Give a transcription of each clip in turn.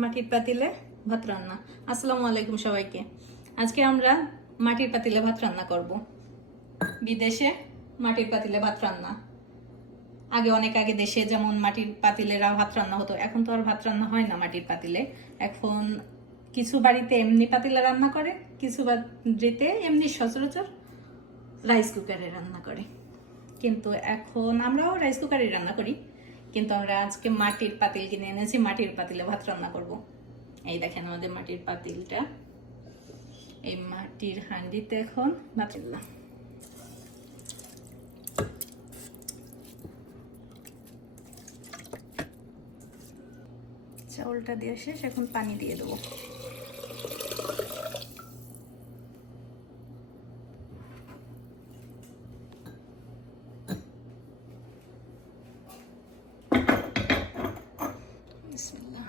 মাটির পাতিলে ভাত রান্না। আসসালামু আলাইকুম সবাইকে। আজকে আমরা মাটির পাতিলে ভাত রান্না করব। বিদেশে মাটির পাতিলে ভাত রান্না, অনেক আগে দেশে যেমন মাটির পাতিলেরা ভাত রান্না হতো, এখন তো আর ভাত রান্না হয় না মাটির পাতিলে। এখন কিছু বাড়িতে এমনি পাতিলে রান্না করে, কিছু বাড়িতে এমনি সচরাচর রাইস কুকারে রান্না করে। কিন্তু এখন আমরাও রাইস কুকারে রান্না করি, কিন্তু আমরা আজকে মাটির পাতিল কিনে এনেছি, মাটির পাতিলে ভাত রান্না করব। এই দেখেন আমাদের মাটির পাতিলটা, এই মাটির হাঁডিতে এখন ভাত দিলাম। চাউলটা দিয়ে শেষ, এখন পানি দিয়ে দেবো। বিসমিল্লাহ।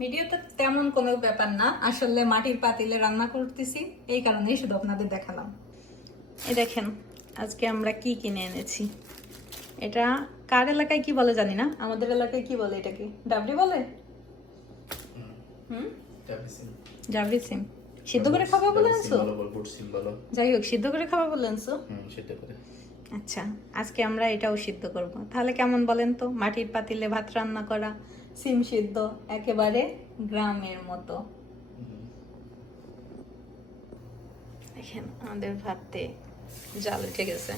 ভিডিওতে তেমন কোনো ব্যাপার না, আসলে মাটির পাতিলে রান্না করতেছি, এই কারণেই শুধু আপনাদের দেখালাম। এই দেখেন আজকে আমরা কি কিনে এনেছি। এটা কার এলাকায় কি বলে জানি না, আমাদের এলাকায় কি বলে এটাকে? ডাবলি বলে। জাবরি সিম। সিদ্ধ করে খাওয়া বলে আনছো? যাই হোক, সিদ্ধ করে খাওয়া বলে আনছো। আচ্ছা, আজকে আমরা এটাও সিদ্ধ করব। তাহলে কেমন বলেন তো? মাটির পাতিলে ভাত রান্না করা, সিম সিদ্ধ, একেবারে গ্রামের মতো। দেখেন আমাদের ভাতে জাল উঠে গেছে।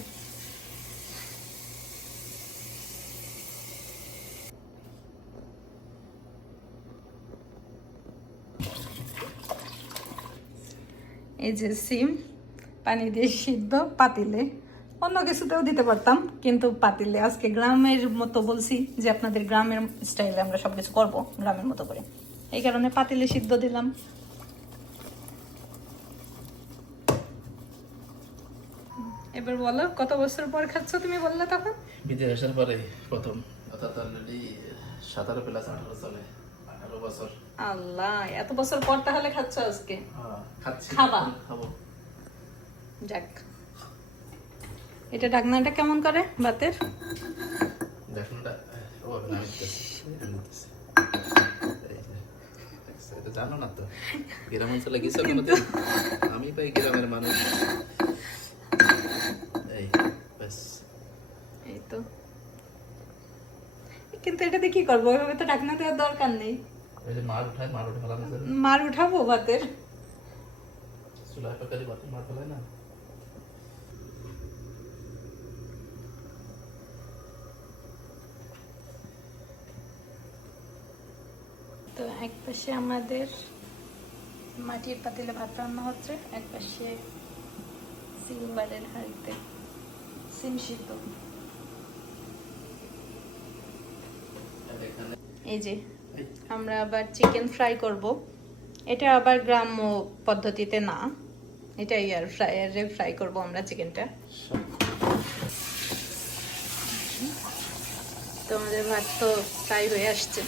এই যে সিম পানি দিয়ে সিদ্ধ পাতিলে, অন্য কিছুতেও দিতে পারতাম, কিন্তু পাতিলে আজকে গ্রামের মতো বলছি যে আপনাদের গ্রামের স্টাইলে আমরা সবকিছু করব গ্রামের মতো করে, এই কারণে পাতিলে সিদ্ধ দিলাম। এবার বলো, কত বছর পর খাচ্ছ তুমি? বললে তখন বিদেশ আসার পরে প্রথম, অর্থাৎ অলরেডি 17 প্লাস 18 চলে, 18 বছর। আল্লাহ, এত বছর পর তাহলে খাচ্ছ আজকে? খাচ্ছি, খাবো। যাক, এটা ঢাকনাটা কেমন করে ভাতের? ঢাকনাটা ও না এটা জানো না তো, গ্রাম অঞ্চলে গেছো কোনোদিন? আমি পাই গ্রামের মানুষ। এই তো, কিন্তু এটাতে কি করবো? ওইভাবে তো ঢাকনা দেওয়ার দরকার নেই। মার উঠাবো ভাতের? চুলায় পাকালে ভাতের মার ফেলায় না। তো এক পাশে আমাদের মাটির পাতিলে ভাত রান্না হচ্ছে, এক পাশে সিলভারের হাঁড়িতে সিম সিদ্ধ। এই যে আমরা আবার চিকেন ফ্রাই করব। এটা আবার গ্রাম্য পদ্ধতিতে না, এটা এয়ার ফ্রায়ারে ফ্রাই করব আমরা চিকেনটা। তো আমাদের ভাত তো ফ্রাই হয়ে আসছে,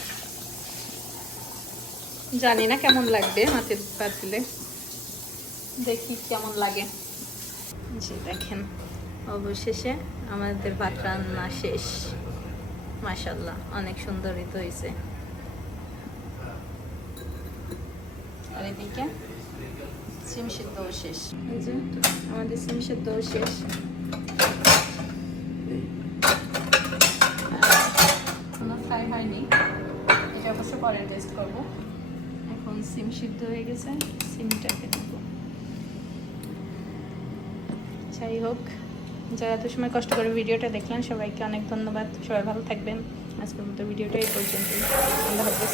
জানি না কেমন লাগবে মাটির পাতিলে, দেখি কেমন লাগে। জি দেখেন, অবশেষে আমাদের ভাত রান্না শেষ। মাশাআল্লাহ, অনেক সুন্দরই তো হয়েছে। আর এদিকে সিম সিদ্ধও শেষ। এই যে আমাদের সিম সিদ্ধও শেষ। কোনো ফ্রাই হয়নি, এটা অবশ্য পরে টেস্ট করব। এখন সিম সিদ্ধ হয়ে গেছে, সিমটাকে দেবো। যাই হোক, যারা এত সময় কষ্ট করে ভিডিওটা দেখলেন সবাইকে অনেক ধন্যবাদ। সবাই ভালো থাকবেন। আজকের মতো ভিডিওটা এই পর্যন্তই। আল্লাহ হাফেজ।